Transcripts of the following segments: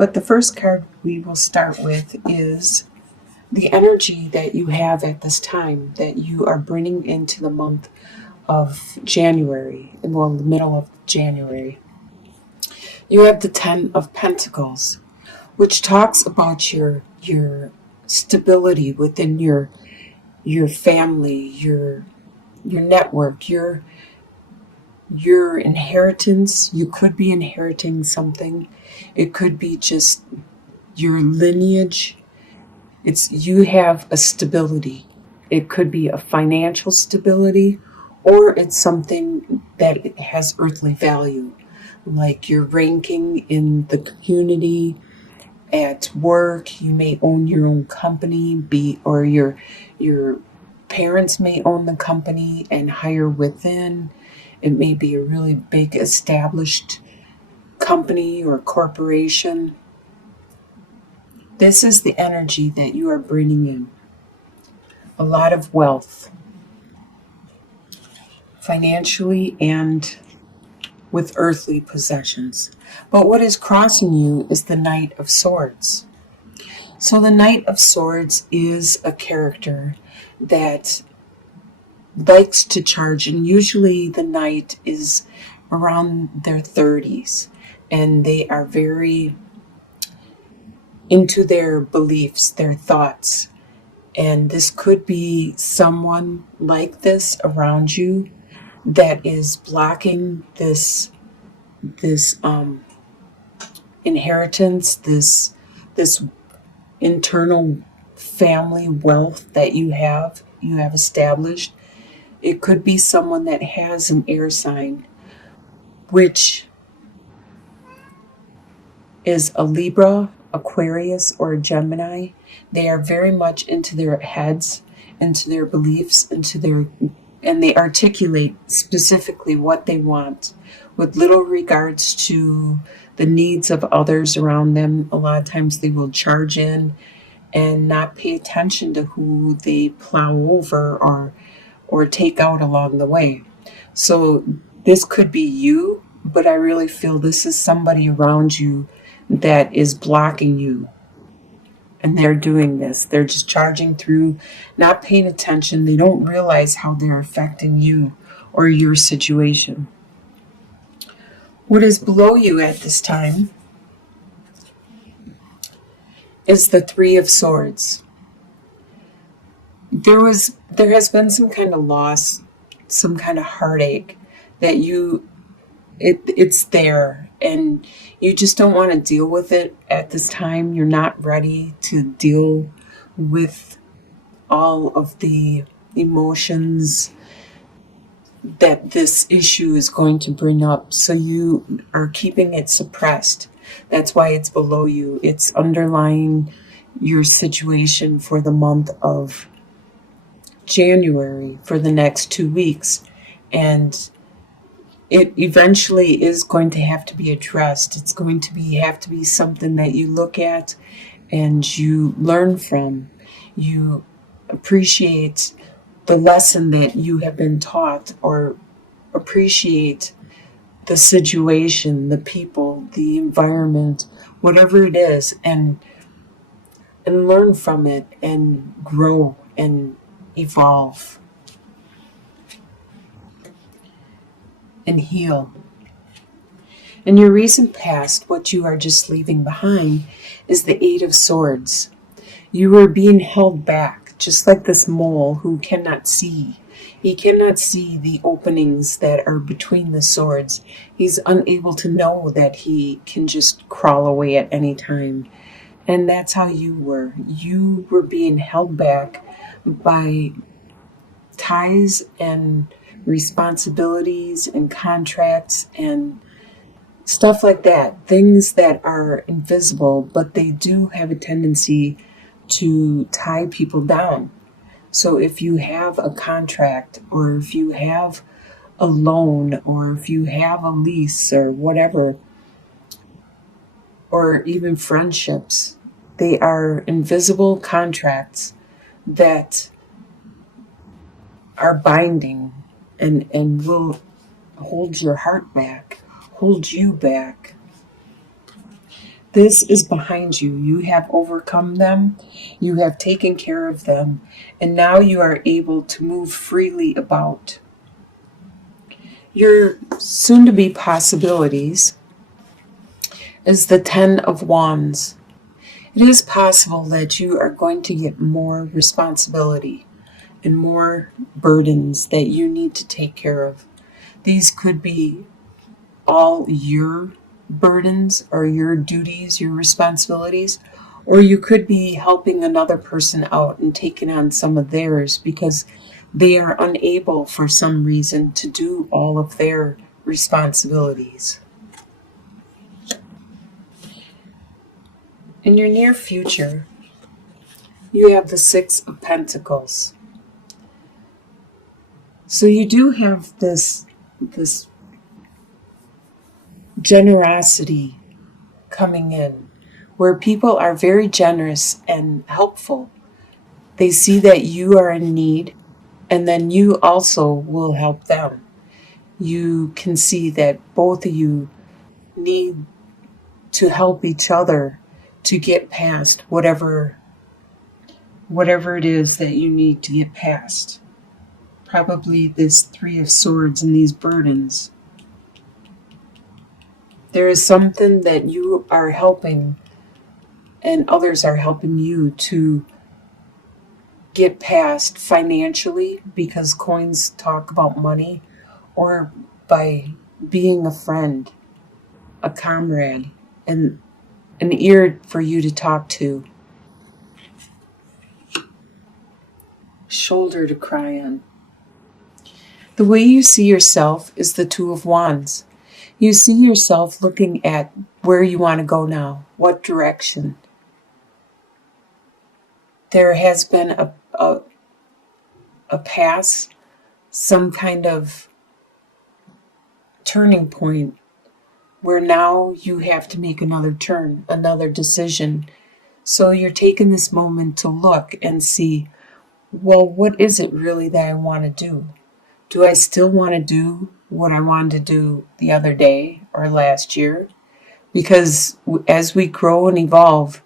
But the first card we will start with is the energy that you have at this time that you are bringing into the month of January, well, the middle of January. You have the Ten of Pentacles, which talks about your stability within your family, your network, your inheritance. You could be inheriting something. It could be just your lineage. You have a stability. It could be a financial stability, or it's something that has earthly value, like your ranking in the community, at work. You may own your own company, or your parents may own the company and hire within. It may be a really big established company or corporation. This is the energy that you are bringing in. A lot of wealth, financially and with earthly possessions. But what is crossing you is the Knight of Swords. So the Knight of Swords is a character that likes to charge, and usually the knight is around their 30s, and they are very into their beliefs, their thoughts. And this could be someone like this around you that is blocking this inheritance, this internal family wealth that you have established. It could be someone that has an air sign, which is a Libra, Aquarius, or a Gemini. They are very much into their heads, into their beliefs, and they articulate specifically what they want with little regards to the needs of others around them. A lot of times they will charge in and not pay attention to who they plow over or take out along the way. So this could be you, but I really feel this is somebody around you that is blocking you. And they're doing this. They're just charging through, not paying attention. They don't realize how they're affecting you or your situation. What is below you at this time is the Three of Swords. There has been some kind of loss, some kind of heartache that it's there, and you just don't want to deal with it at this time. You're not ready to deal with all of the emotions that this issue is going to bring up. So you are keeping it suppressed. That's why it's below you. It's underlying your situation for the month of January, for the next 2 weeks. And it eventually is going to have to be addressed. It's going to have to be something that you look at and you learn from. You appreciate the lesson that you have been taught, or appreciate the situation, the people, the environment, whatever it is, and learn from it and grow and evolve and heal. In your recent past, what you are just leaving behind is the Eight of Swords. You were being held back, just like this mole who cannot see. He cannot see the openings that are between the swords. He's unable to know that he can just crawl away at any time. And that's how you were. You were being held back by ties and responsibilities and contracts and stuff like that. Things that are invisible, but they do have a tendency to tie people down. So if you have a contract, or if you have a loan, or if you have a lease or whatever, or even friendships, they are invisible contracts that are binding and will hold your heart back, hold you back. This is behind you. You have overcome them. You have taken care of them. And now you are able to move freely about. Your soon-to-be possibilities is the Ten of Wands. It is possible that you are going to get more responsibility and more burdens that you need to take care of. These could be all your burdens or your duties, your responsibilities, or you could be helping another person out and taking on some of theirs because they are unable for some reason to do all of their responsibilities. In your near future, you have the Six of Pentacles. So you do have this generosity coming in where people are very generous and helpful. They see that you are in need, and then you also will help them. You can see that both of you need to help each other to get past whatever it is that you need to get past. Probably this Three of Swords and these burdens. There is something that you are helping and others are helping you to get past financially, because coins talk about money, or by being a friend, a comrade, and an ear for you to talk to, shoulder to cry on. The way you see yourself is the Two of Wands. You see yourself looking at where you want to go now, what direction. There has been a past, some kind of turning point where now you have to make another turn, another decision. So you're taking this moment to look and see, well, what is it really that I want to do? Do I still want to do what I wanted to do the other day or last year? Because as we grow and evolve,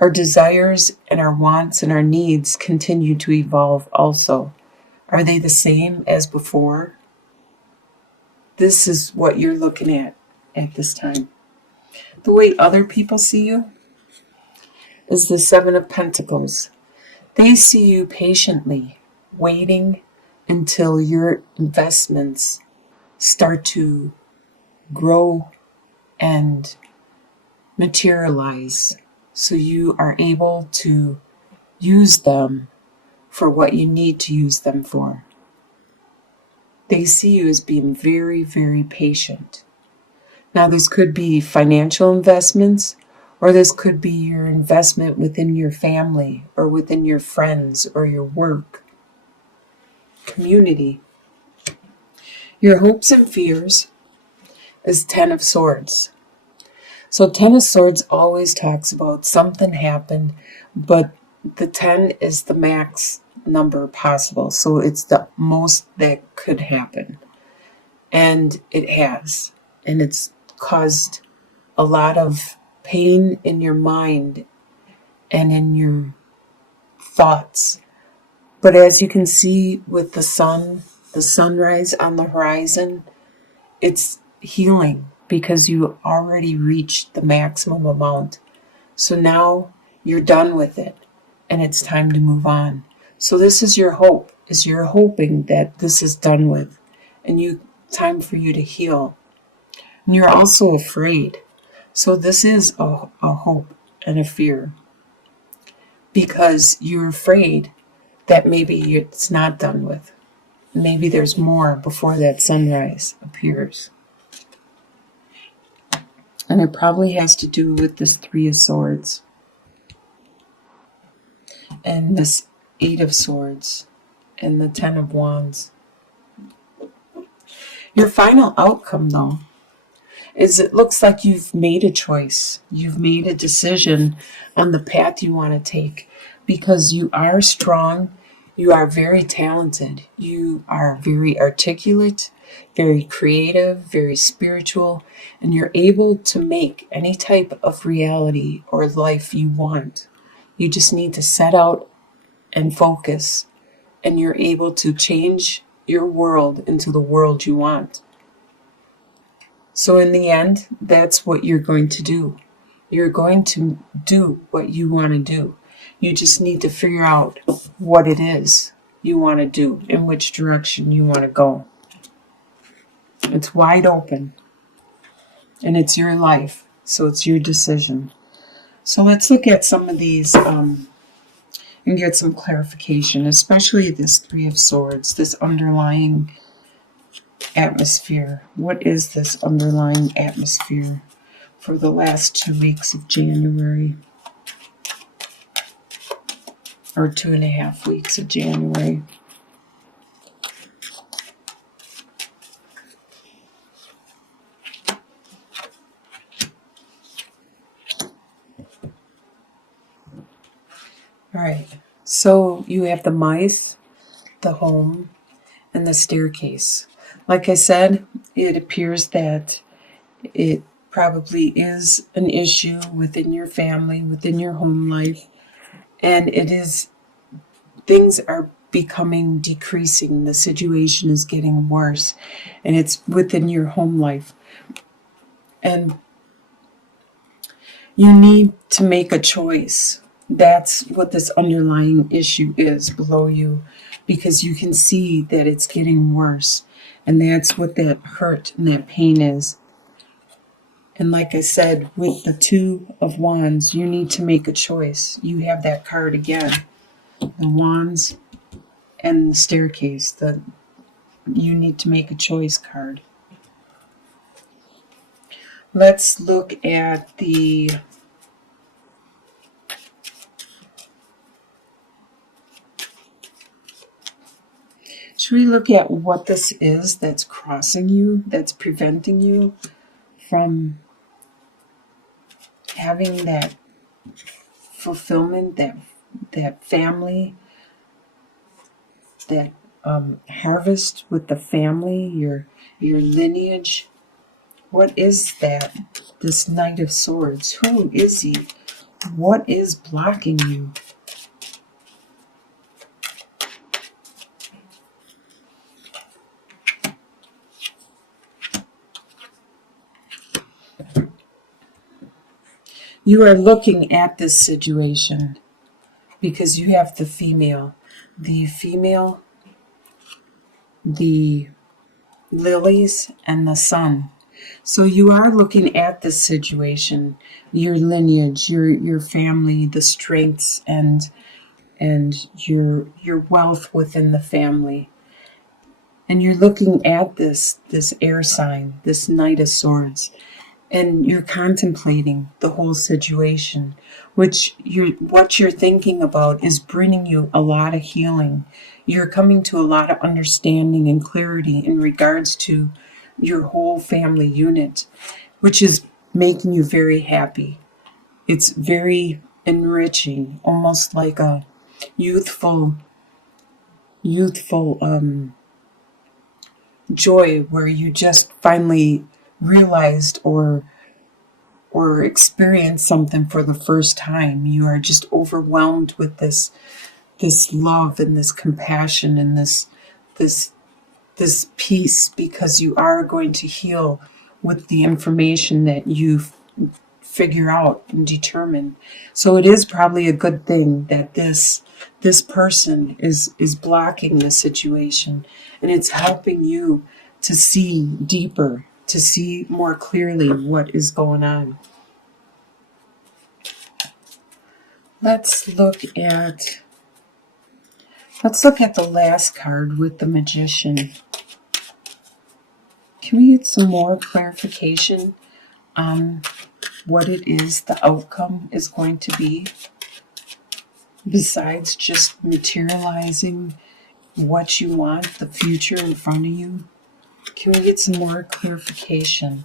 our desires and our wants and our needs continue to evolve also. Are they the same as before? This is what you're looking at this time. The way other people see you is the Seven of Pentacles. They see you patiently, waiting until your investments start to grow and materialize, so you are able to use them for what you need to use them for. They see you as being very, very patient. Now, this could be financial investments, or this could be your investment within your family or within your friends or your work, community. Your hopes and fears is Ten of Swords. So Ten of Swords always talks about something happened, but the 10 is the max number possible. So it's the most that could happen. And it has. And it's caused a lot of pain in your mind and in your thoughts. But as you can see with the sun, the sunrise on the horizon, it's healing because you already reached the maximum amount. So now you're done with it and it's time to move on. So this is your hope, is you're hoping that this is done with and time for you to heal. And you're also afraid. So this is a hope and a fear, because you're afraid that maybe it's not done with. Maybe there's more before that sunrise appears. And it probably has to do with this Three of Swords and this Eight of Swords and the Ten of Wands. Your final outcome, though, is it looks like you've made a choice. You've made a decision on the path you want to take, because you are strong You are very talented. You are very articulate, very creative, very spiritual, and you're able to make any type of reality or life you want. You just need to set out and focus, and you're able to change your world into the world you want. So, in the end, that's what you're going to do. You're going to do what you want to do. You just need to figure out what it is you want to do, in which direction you want to go. It's wide open, and it's your life, so it's your decision. So let's look at some of these and get some clarification, especially this Three of Swords, this underlying atmosphere. What is this underlying atmosphere for the last 2 weeks of January? Or 2.5 weeks of January. All right. So you have the mice, the home, and the staircase. Like I said, it appears that it probably is an issue within your family, within your home life, and things are becoming decreasing. The situation is getting worse, and it's within your home life. And you need to make a choice. That's what this underlying issue is below you, because you can see that it's getting worse. And that's what that hurt and that pain is. And like I said, with the Two of Wands, you need to make a choice. You have that card again, the Wands and the staircase, the you need to make a choice card. Let's look at should we look at what this is that's crossing you, that's preventing you from having that fulfillment, that family, that harvest with the family, your lineage? What is that? This Knight of Swords. Who is he? What is blocking you? You are looking at this situation because you have the female, the lilies, and the sun. So you are looking at this situation, your lineage, your family, the strengths and your wealth within the family. And you're looking at this air sign, this Knight of Swords, and you're contemplating the whole situation, what you're thinking about is bringing you a lot of healing. You're coming to a lot of understanding and clarity in regards to your whole family unit, which is making you very happy. It's very enriching, almost like a youthful joy where you just finally realized or experience something for the first time. You are just overwhelmed with this love and this compassion and this peace, because you are going to heal with the information that you figure out and determine. So it is probably a good thing that this person is blocking the situation, and it's helping you to see deeper, to see more clearly what is going on. Let's look at the last card with the Magician. Can we get some more clarification on what it is the outcome is going to be, besides just materializing what you want, the future in front of you? Can we get some more clarification?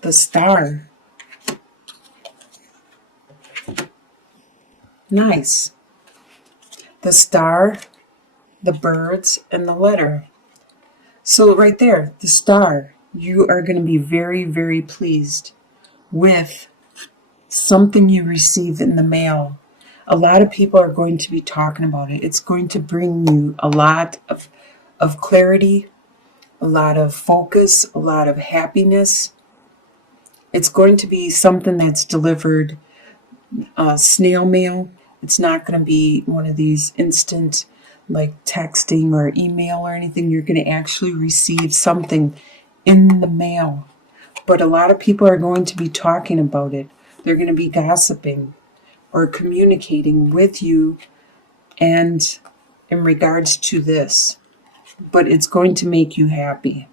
The Star. Nice. the star, the birds, and the letter. So right there, the star, you are going to be very, very pleased with something you receive in the mail. A lot of people are going to be talking about it. It's going to bring you a lot of clarity, a lot of focus, a lot of happiness. It's going to be something that's delivered snail mail. It's not going to be one of these instant like texting or email or anything. You're going to actually receive something in the mail. But a lot of people are going to be talking about it. They're going to be gossiping or communicating with you and in regards to this. But it's going to make you happy.